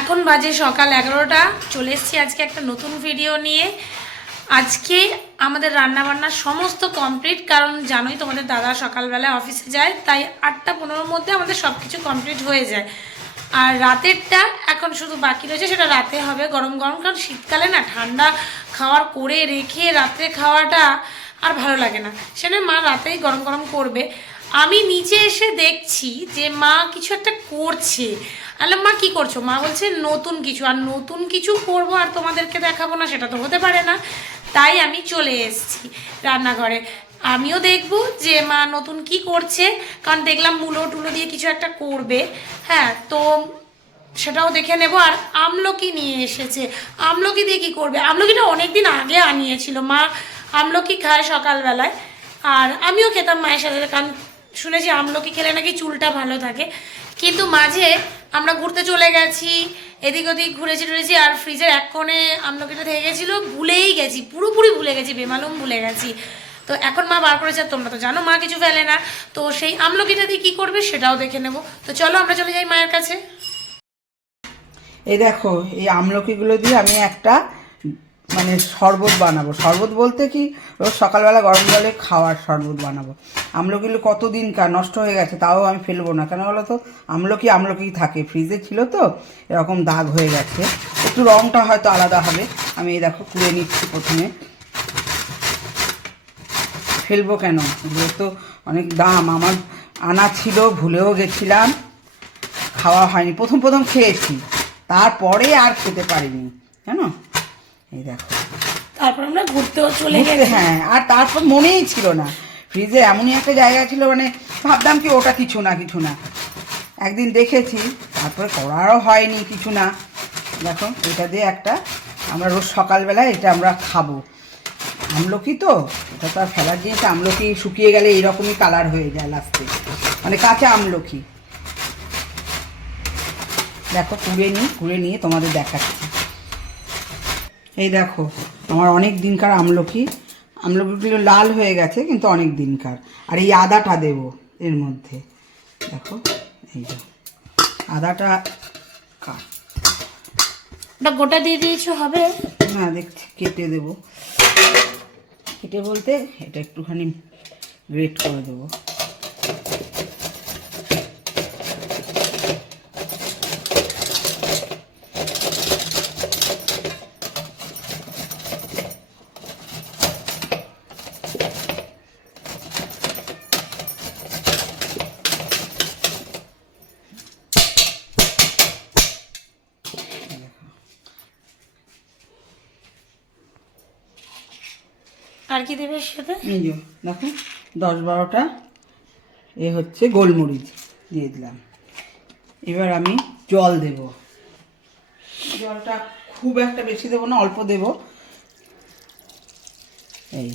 এখন বাজে সকাল এগারোটা। চলে এসেছি আজকে একটা নতুন ভিডিও নিয়ে। আজকে আমাদের রান্নাবান্না সমস্ত কমপ্লিট কারণ জানোই তোমাদের দাদা সকালবেলায় অফিসে যায়, তাই আটটা পনেরোর মধ্যে আমাদের সব কিছু কমপ্লিট হয়ে যায়। আর রাতেরটা এখন শুধু বাকি রয়েছে, সেটা রাতে হবে গরম গরম, কারণ শীতকালে না ঠান্ডা খাওয়ার করে রেখে রাত্রে খাওয়াটা আর ভালো লাগে না। সেটা মা রাতেই গরম গরম করবে। আমি নিচে এসে দেখছি যে মা কিছু একটা করছে। আলাম মা কি করছ? মা বলছে, নতুন কিছু, আর নতুন কিছু করব আর তোমাদেরকে দেখাবো না, সেটা তো হতে পারে না। তাই আমি চলে এসেছি রান্নাঘরে। আমিও দেখব যে মা নতুন কি করছে, কারণ দেখলাম মুলো টুলো দিয়ে কিছু একটা করবে। হ্যাঁ তো সেটাও দেখে নেব। আর আমলকি নিয়ে এসেছে। আমলকি দিয়ে কি করবে? আমলকিটা অনেকদিন আগে আনিয়েছিল। মা আমলকি খায় সকালবেলায়। আর আমিও খেতাম মায়ের সাথে। কারণ শুনেছি আমলকি খেলে নাকি চুলটা ভালো থাকে। কিন্তু মাঝে আমরা ঘুরতে চলে গেছি, এদিক ওদিক ঘুরেছি টুরেছি, আর ফ্রিজের এক কোণে আমলকিটা থেকে গেছিল, ভুলেই গেছি, পুরোপুরি ভুলে গেছি, বেমালুম ভুলে গেছি। তো এখন মা বার করেছে তোমরা তো জানো, মা কিছু ফেলে না। তো সেই আমলকিটা দিয়ে কী করবে সেটাও দেখে নেব। তো চলো আমরা চলে যাই মায়ের কাছে। এই দেখো, এই আমলকিগুলো দিয়ে আমি একটা মানে শরবত বানাবো। শরবত বলতে কি রোজ সকালবেলা গরম জলে খাওয়ার শরবত বানাবো। আমলকিগুলো কতদিন কার নষ্ট হয়ে গেছে, তাও আমি ফেলব না। কেন বলো তো? আমলকি আমলকি থাকে ফ্রিজে ছিল তো, এরকম দাগ হয়ে গেছে। একটু রঙটা হয়তো আলাদা হবে। আমি এই দেখো কুড়ে নিচ্ছি প্রথমে। ফেলব কেন? এগুলো তো অনেক দাম। আমার আনা ছিল, ভুলেও গেছিলাম। খাওয়া হয়নি। প্রথম প্রথম খেয়েছি। তারপরে আর খেতে পারিনি। জানো? এই দেখো। তারপর আমরা ঘুরতেও চলে গেছি। হ্যাঁ আর তারপর মনেই ছিল না। ফ্রিজে এমনই একটা জায়গা ছিল মানে ভাবতাম কি ওটা কিছু না কিছু না। একদিন দেখেছি তারপরে করারও হয়নি কিছু না। দেখো এটা দিয়ে একটা আমরা রোজ সকালবেলায় এটা আমরা খাব। আমলকি তো এটা তো আর ফেলার জিনিস আমলকি শুকিয়ে গেলে এইরকমই কালার হয়ে যায় লাস্টে মানে কাঁচা আমলকি। দেখো কুড়ে নিই কুড়ে নিয়ে তোমাদের দেখাচ্ছি। এই দেখো আমার অনেক দিনকার আমলকি। আমলকিগুলো লাল হয়ে গেছে কিন্তু অনেক দিনকার। আর এই আদাটা দেব এর মধ্যে। দেখো এই যে আদাটা কাট। গোটা দিয়ে দিয়েছ হবে? না দেখছি কেটে দেব। কেটে বলতে এটা একটুখানি গ্রেট করে দেবো। কি দেবে সাথে এই যে, দেখো, দশ বারোটা, এ হচ্ছে গোলমরিচ দিয়ে দিলাম। এবার আমি জল দেব। জলটা খুব একটা বেশি দেবো না, অল্প দেব। এই।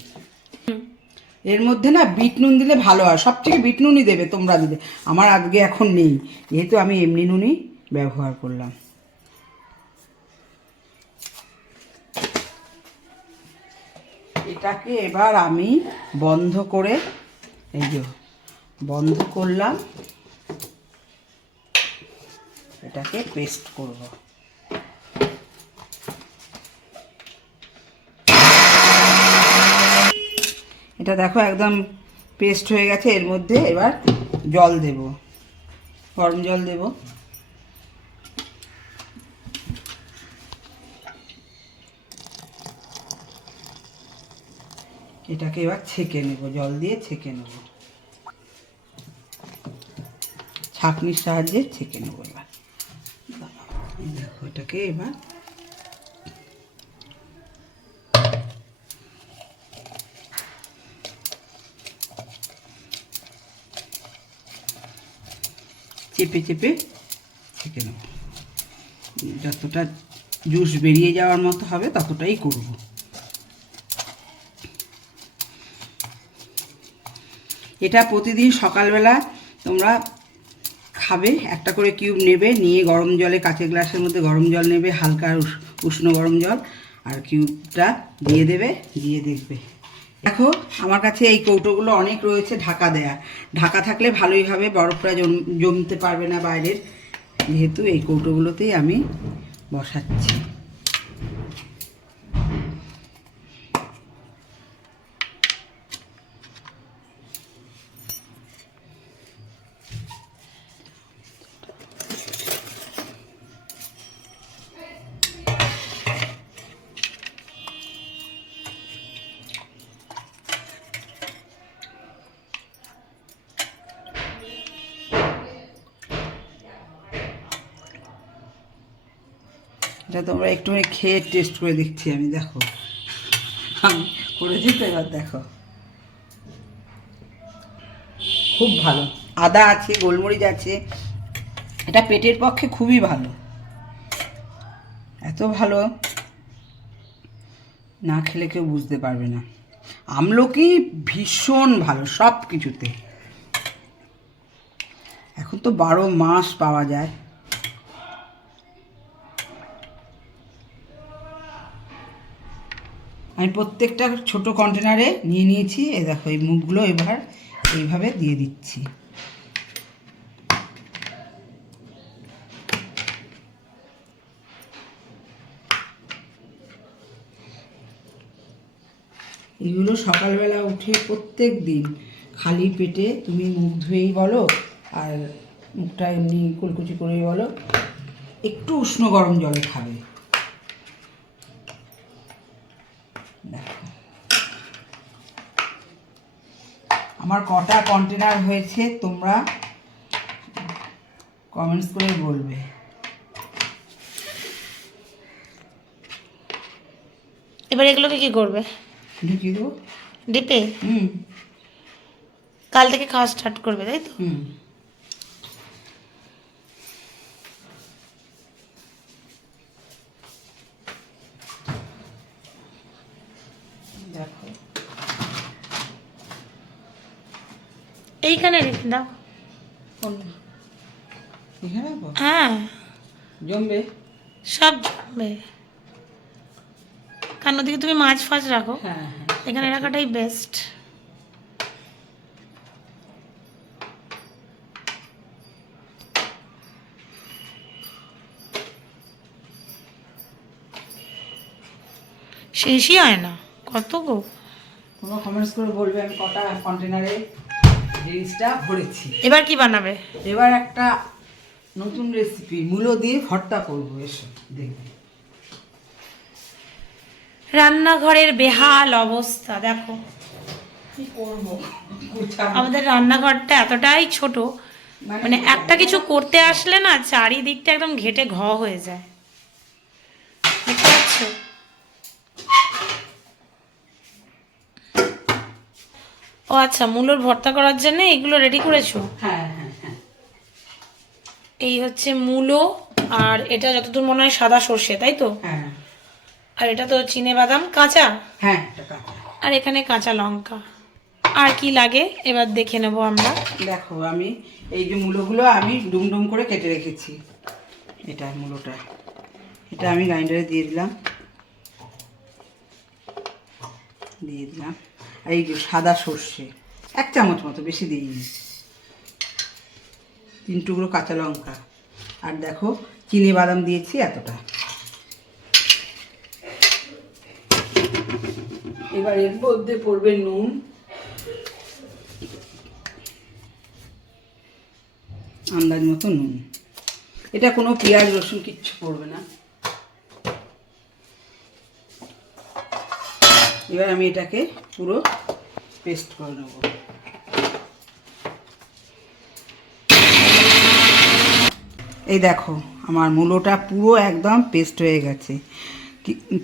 এর মধ্যে না বিট নুন দিলে ভালো হয় সব থেকে বিট নুনই দেবে, তোমরা দিলে আমার আজকে এখন নেই, যেহেতু আমি এমনি নুনই ব্যবহার করলাম। এটাকে এবার আমি বন্ধ করে, এই যে বন্ধ করলাম, এটাকে পেস্ট করব। এটা দেখো একদম পেস্ট হয়ে গেছে, এর মধ্যে এবার জল দেব, গরম জল দেব। এটাকে এবার ছেঁকে নেব, জল দিয়ে ছেঁকে নেব। ছাঁকনির সাহায্যে ছেঁকে নেব এবার। দেখো, এটাকে এবার চেপে চেপে ছেঁকে নেব। যতটা জুস বেরিয়ে যাওয়ার মতো হবে, ততটাই করব। এটা প্রতিদিন সকালবেলা তোমরা খাবে, একটা করে কিউব নেবে, নিয়ে গরম জলে কাঁচের গ্লাসের মধ্যে গরম জল নেবে, হালকা উষ- উষ্ণ গরম জল, আর কিউবটা দিয়ে দেবে, দিয়ে দেখবে। দেখো, আমার কাছে এই কৌটোগুলো অনেক রয়েছে ঢাকা দেয়া। ঢাকা থাকলে ভালোই হবে বরফটা জম- জমতে পারবে না বাইরের। যেহেতু এই কৌটোগুলোতেই আমি বসাচ্ছি। এটা তোমরা একটুখানি খেয়ে টেস্ট করে দেখছি আমি, দেখো। আমি করেছি তো এবার দেখো। খুব ভালো। আদা আছে, গোলমরিচ আছে। এটা পেটের পক্ষে খুবই ভালো। এত ভালো, না খেলে কেউ বুঝতে পারবে না। আমলকি ভীষণ ভালো সব কিছুতে এখন তো বারো মাস পাওয়া যায়। আমি প্রত্যেকটা ছোট কন্টেনারে নিয়ে নিয়েছি। এই দেখো, এই মুখগুলো এবার এইভাবে দিয়ে দিচ্ছি। এগুলো সকালবেলা উঠে প্রত্যেক দিন খালি পেটে তুমি মুখ ধুয়েই বলো, আর মুখটা এমনি কুলকুচি করেই বলো, একটু উষ্ণ গরম জলে খাবে দেখো আমার কটা কন্টেনার হয়েছে তোমরা কমেন্টস করে বলবে। এবার এগুলোকে কি করবে? ঢুকিয়ে দেবো? ডিপে? হুম। কাল থেকে খাওয়া স্টার্ট করবে তাই তো? হুম দেখো এইখানে রেখে দাও? হ্যাঁ। জমবে? সব জমবে। কারণ ওদিকে তুমি মাছ ফাছ রাখো। হ্যাঁ হ্যাঁ এখানে রাখাটাই বেস্ট শেষই হয় না। কত গো? তোমরা কমেন্টস করে বলবে আমি কটা কন্টেনারে জিনিসটা ভরেছি। এবার কি বানাবে? এবার একটা নতুন রেসিপি মূলো দিয়ে ভর্তা করব এসো দেখবে। রান্নাঘরের বেহাল অবস্থা দেখো। কি করব। আমাদের রান্নাঘরটা এতটাই ছোট মানে একটা কিছু করতে আসলে না চারিদিকটা একদম ঘেটে ঘ হয়ে যায়। দেখতে ও আচ্ছা মূলোর ভর্তা করার জন্য এগুলো রেডি করেছ? হ্যাঁ হ্যাঁ হ্যাঁ। এই হচ্ছে মূলো আর এটা যতদূর মনে হয় সাদা সর্ষে তাই তো? হ্যাঁ। আর এটা তো চিনে বাদাম কাঁচা? হ্যাঁ আর এখানে কাঁচা লঙ্কা। আর কি লাগে? এবার দেখে নেব আমরা। দেখো আমি এই যে মূলোগুলো আমি ডুম ডুম করে কেটে রেখেছি এটা মূলোটা। এটা আমি গ্রাইন্ডারে দিয়ে দিলাম। দিয়ে দিলাম। এই সাদা সর্ষে, এক চামচ মতো, বেশি দিইনি। তিন টুকরো কাঁচা লঙ্কা। আর দেখো, চিনি বাদাম দিয়েছি এতটা। এবার এর মধ্যে পড়বে নুন। আন্দাজ মতো নুন। এটা কোনো পেঁয়াজ, রসুন, কিচ্ছু পড়বে না। এবার আমি এটাকে পুরো পেস্ট করে নেব। এই দেখো আমার মূলোটা পুরো একদম পেস্ট হয়ে গেছে।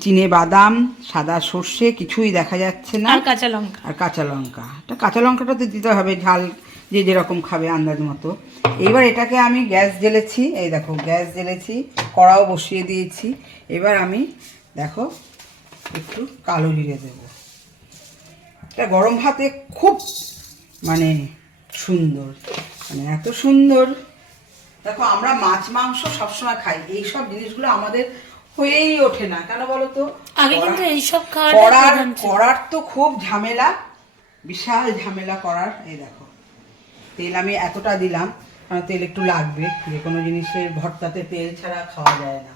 চিনে বাদাম সাদা সর্ষে কিছুই দেখা যাচ্ছে না। আর কাঁচা লঙ্কা। আর কাঁচা লঙ্কা। এটা কাঁচা লঙ্কাটা তো দিতে হবে ঝাল যে যেরকম খাবে আন্দাজ মতো। এবার এটাকে আমি গ্যাস জ্বেলেছি এই দেখো গ্যাস জ্বেলেছি কড়াও বসিয়ে দিয়েছি। এবার আমি দেখো একটু কালো জিরে দেব। এটা গরম ভাতে খুব মানে সুন্দর মানে এত সুন্দর। দেখো আমরা মাছ মাংস সবসময় খাই। এই সব জিনিসগুলো আমাদের হয়েই ওঠে না। কেন বলো তো আগে কিন্তু এইসব করার করার তো খুব ঝামেলা বিশাল ঝামেলা করার। এই দেখো তেল আমি এতটা দিলাম কারণ তেল একটু লাগবে। যে কোনো জিনিসের ভর্তাতে তেল ছাড়া খাওয়া যায় না।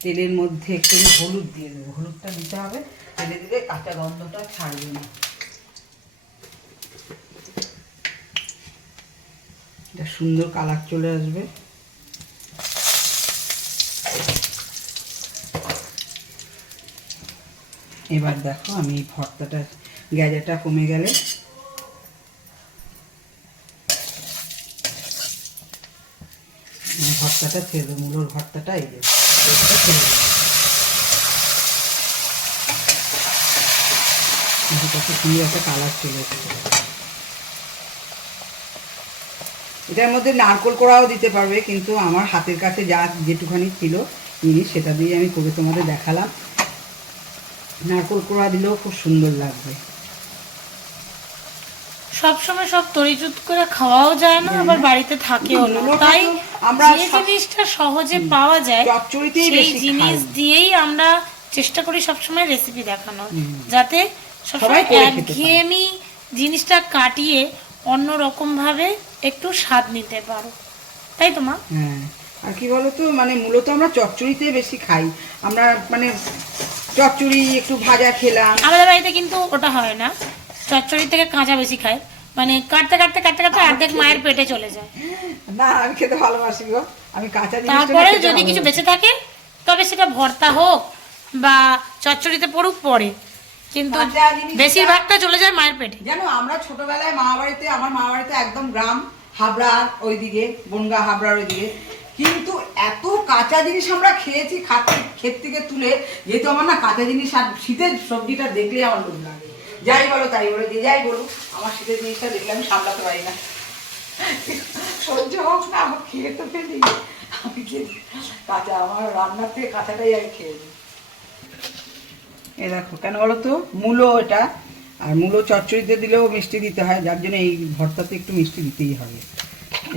তেলের মধ্যে একটু হলুদ দিয়ে দেবো। হলুদটা দিতে হবে। তেলে দিলে কাঁচা গন্ধটা ছাড়বে না। এটা সুন্দর কালার চলে আসবে। এবার দেখো আমি ভর্তাটা, গ্যাজাটা কমে গেলে। ভর্তাটা ছেড়ে দেবো মূলোর ভর্তাটা এই যে। এটার মধ্যে নারকোল কোড়াও দিতে পারবে, কিন্তু আমার হাতের কাছে যা যেটুখানি ছিল জিনিস, সেটা দিয়ে আমি করে তোমাদের দেখালাম। নারকোল কোড়া দিলেও খুব সুন্দর লাগবে। সব সময় সব তরিজুত করে খাওয়াও যায় না আবার বাড়িতে থাকেও না। তাই আমরা যে জিনিসটা সহজে পাওয়া যায় সেই জিনিস দিয়েই আমরা চেষ্টা করি সবসময় রেসিপি দেখানোর যাতে সবাই সবসময়। একঘেয়েমি জিনিসটা কাটিয়ে অন্য রকম ভাবে একটু স্বাদ নিতে পারো। তাই তো মা? হ্যাঁ। আর কি বলতো মানে মূলত আমরা চচ্চড়িতে বেশি খাই। আমরা মানে চচ্চড়ি একটু ভাজা খেলাম। আমাদের বাড়িতে কিন্তু ওটা হয় না। চচ্চড়ি থেকে কাঁচা বেশি খায়। মানে কাটতে কাটতে কাটতে কাটতে অর্ধেক মায়ের পেটে চলে যায়। না আমি খেতে ভালোবাসি গো। আমি কাঁচা তারপরে যদি কিছু বেঁচে থাকে তবে সেটা ভর্তা হোক বা চচ্চড়িতে পড়ুক পরে কিন্তু বেশিরভাগটা চলে যায় মায়ের পেটে। জানো আমরা ছোটবেলায় মা বাড়িতে আমার মা বাড়িতে একদম গ্রাম হাবড়া ওইদিকে বনগা হাবড়ার ওইদিকে। কিন্তু এত কাঁচা জিনিস আমরা খেয়েছি খাতে ক্ষেত থেকে তুলে যেহেতু আমার না কাঁচা জিনিস আর শীতের সবজিটা দেখলে আমার লোভ লাগে। যাই বলো তাই বলো যে যাই বলো আমার শীতের জিনিসটা দেখলে আমি সামলাতে পারি না। সহ্য হোক না আমার খেয়ে তো ফেলি। আমি খেয়ে কাঁচা আমার রান্নার থেকে কাঁচাটাই আমি খেয়ে নিই। এ দেখো কেন বলো তো? মূলো এটা আর মূলো চচ্চড়িতে দিলেও মিষ্টি দিতে হয় যার জন্য এই ভর্তাতে একটু মিষ্টি দিতেই হবে।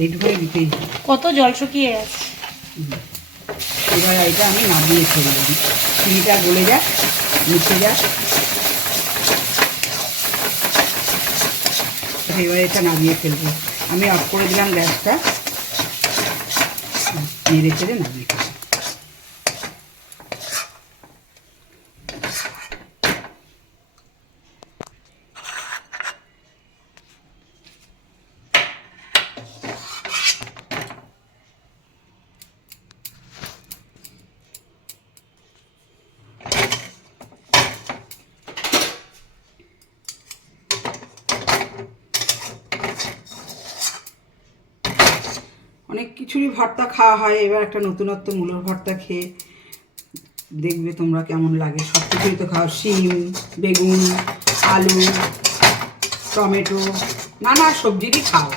এইটুকুই দিতেই হবে। কত জল শুকিয়ে গেছে। এবার এটা আমি নামিয়ে দিই চিনিটা গলে যাক মিশে যাক। এবার এটা নামিয়ে ফেলব। আমি অফ করে দিলাম গ্যাসটা। নেড়ে চেড়ে নামিয়ে ফেলব। কিছুরই ভর্তা খাওয়া হয়, এবার একটা নতুনত্ব মূলোর ভর্তা খেয়ে দেখবে তোমরা কেমন লাগে। সব কিছুই তো খাও, শিম, বেগুন, আলু, টমেটো, নানা সবজিরই খাও।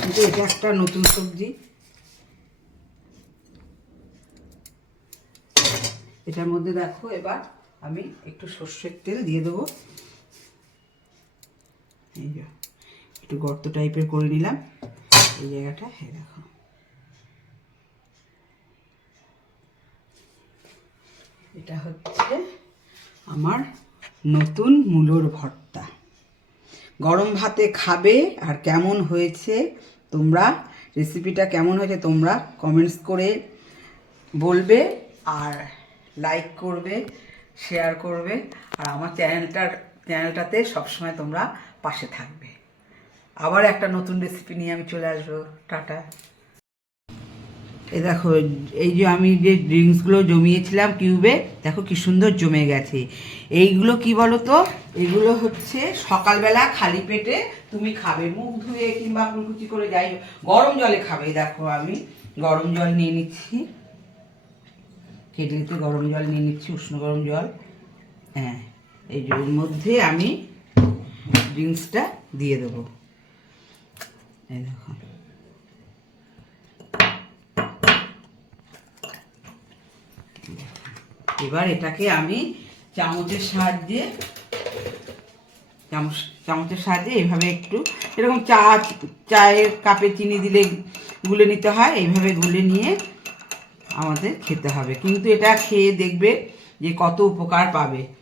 কিন্তু এটা একটা নতুন সবজি। এটার মধ্যে দেখো, এবার আমি একটু সর্ষের তেল দিয়ে দেবো। এই একটু গর্ত টাইপের করে নিলাম। এই জায়গাটা হ্যাঁ দেখো। এটা হচ্ছে আমার নতুন মূলোর ভর্তা। গরম ভাতে খাবে আর কেমন হয়েছে তোমরা রেসিপিটা কেমন হয়েছে তোমরা কমেন্টস করে বলবে আর লাইক করবে শেয়ার করবে আর আমার চ্যানেলটার চ্যানেলটাতে সবসময় তোমরা পাশে থাকবে। আবার একটা নতুন রেসিপি নিয়ে আমি চলে আসব। টাটা। এই দেখো, এই যে আমি যে ড্রিঙ্কসগুলো জমিয়েছিলাম কিউবে দেখো কি সুন্দর জমে গেছে। এইগুলো কি বলো তো এগুলো হচ্ছে সকালবেলা খালি পেটে তুমি খাবে, মুখ ধুয়ে কিংবা কুলকুচি করে যাই গরম জলে খাবে দেখো আমি। গরম জল নিয়ে নিচ্ছি। কেটলিতে গরম জল নিয়ে নিচ্ছি, উষ্ণ গরম জল। হ্যাঁ এই এর মধ্যে আমি ড্রিঙ্কসটা দিয়ে দেবো। এই দেখো। এবার এটাকে আমি চামচের সাহায্যে, চামচ, চামচের সাহায্যে এভাবে একটু, এরকম চা, চায়ের কাপে চিনি দিলে গুলে নিতে হয়, এইভাবে গুলে নিয়ে আমাদের খেতে হবে। কিন্তু এটা খেয়ে দেখবে যে কত উপকার পাবে।